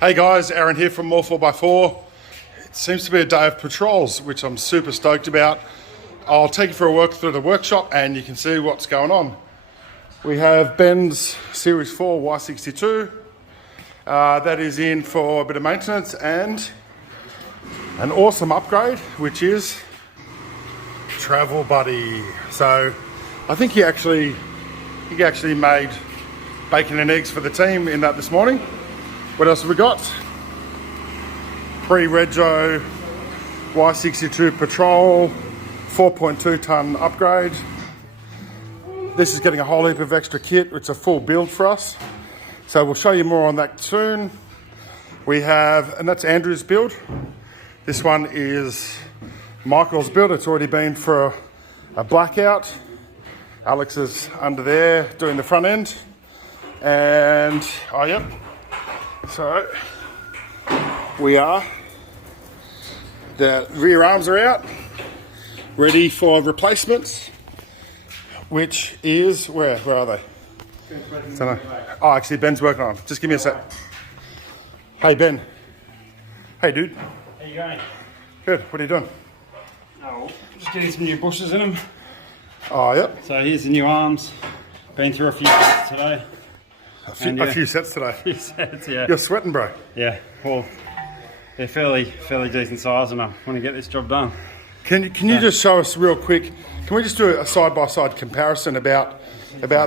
Hey guys, Aaron here from More 4x4. It seems to be a day of patrols, which I'm super stoked about. I'll take you for a walk through the workshop and you can see what's going on. We have Ben's Series 4 Y62. That is in for a bit of maintenance and an awesome upgrade, which is Travel Buddy. So I think he actually made bacon and eggs for the team in that this morning. What else have we got? Pre-Rego Y62 Patrol 4.2 ton upgrade. This is getting a whole heap of extra kit. It's a full build for us. So we'll show you more on that soon. We have, and that's Andrew's build. This one is Michael's build. It's already been for a blackout. Alex is under there doing the front end. And, oh yep. So, the rear arms are out, ready for replacements, which is, where are they? Don't know. Oh, actually Ben's working on them. Just give me a sec. Hey Ben. Hey dude. How you going? Good, what are you doing? Oh, just getting some new bushes in them. Oh, yep. So here's the new arms. Been through a few sets today. A few sets today. A few sets, yeah. You're sweating, bro. Yeah, well, they're fairly decent size and I want to get this job done. Can you just show us real quick, can we just do a side-by-side comparison about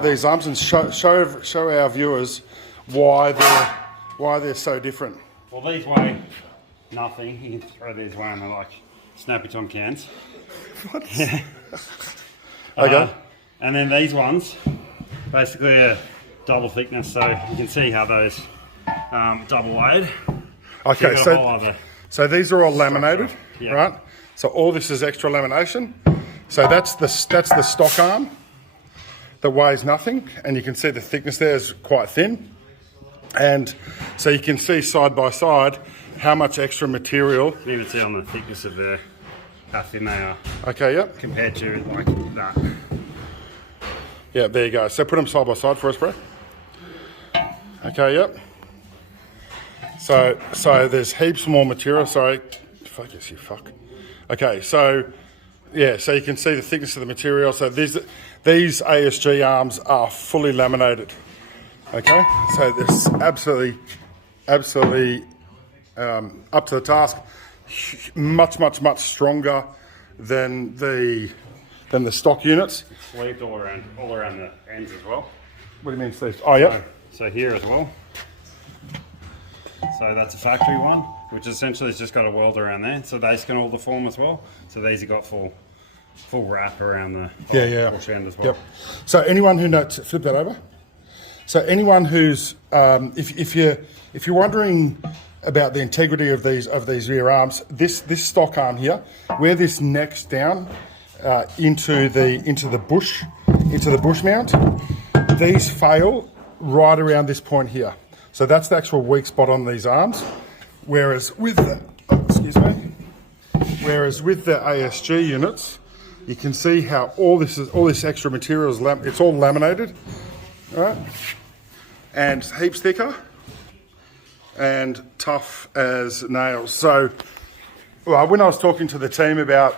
these arms and show our viewers why they're so different? Well, these weigh nothing. You can throw these away and they're like snappy tom cans. What? Yeah. Okay. And then these ones, basically a double thickness, so you can see how those double weighed. Okay, so these are all laminated, yeah. Right? So all this is extra lamination. So that's the stock arm that weighs nothing, and you can see the thickness there is quite thin. And so you can see side by side how much extra material. You can see on the thickness of how thin they are. Okay, yep. Compared to like that. Yeah, there you go. So put them side by side for us, bro. Okay, yep. So there's heaps more material. Sorry, focus, you fuck. Okay, so yeah, so you can see the thickness of the material. So these ASG arms are fully laminated. Okay, so this absolutely up to the task. Much stronger than the stock units. It's sleeved all around the ends as well. What do you mean sleeved? Oh, yeah. So here as well. So that's a factory one, which essentially has just got a weld around there. So these can all deform as well. So these have got full wrap around the push end as well. Yep. So anyone who knows, flip that over. So anyone who's, if you're wondering about the integrity of these rear arms, this stock arm here, where this necks down into the bush mount, these fail right around this point here. So that's the actual weak spot on these arms. Whereas with the ASG units, you can see how all this extra material is it's all laminated, right? And heaps thicker and tough as nails. So, when I was talking to the team about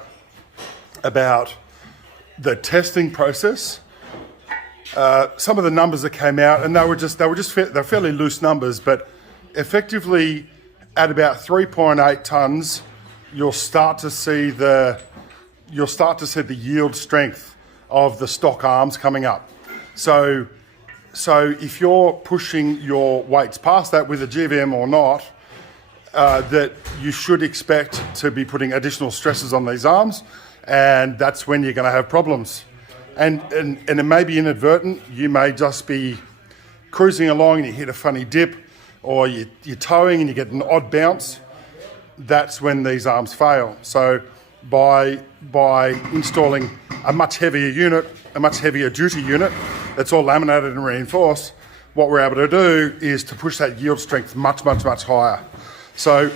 the testing process, some of the numbers that came out, and they're fairly loose numbers, but effectively at about 3.8 tons, you'll start to see the yield strength of the stock arms coming up. So if you're pushing your weights past that with a GVM or not, that you should expect to be putting additional stresses on these arms, and that's when you're going to have problems. And it may be inadvertent. You may just be cruising along and you hit a funny dip, or you're towing and you get an odd bounce. That's when these arms fail. So by installing a much heavier unit, a much heavier duty unit that's all laminated and reinforced, what we're able to do is to push that yield strength much higher. So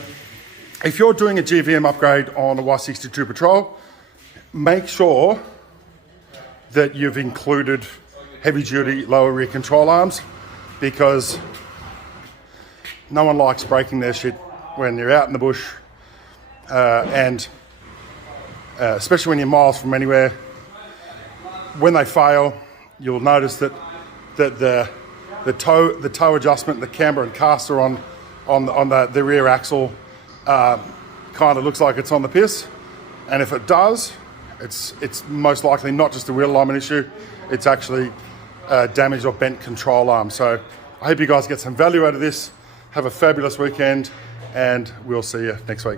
if you're doing a GVM upgrade on a Y62 Patrol, make sure that you've included heavy duty lower rear control arms, because No one likes breaking their shit when you're out in the bush, and especially when you're miles from anywhere. When they fail, you'll notice that the toe adjustment, the camber and caster on the rear axle kind of looks like it's on the piss. And if it does, it's most likely not just a wheel alignment issue, it's actually damaged or bent control arm. So I hope you guys get some value out of this. Have a fabulous weekend, and we'll see you next week.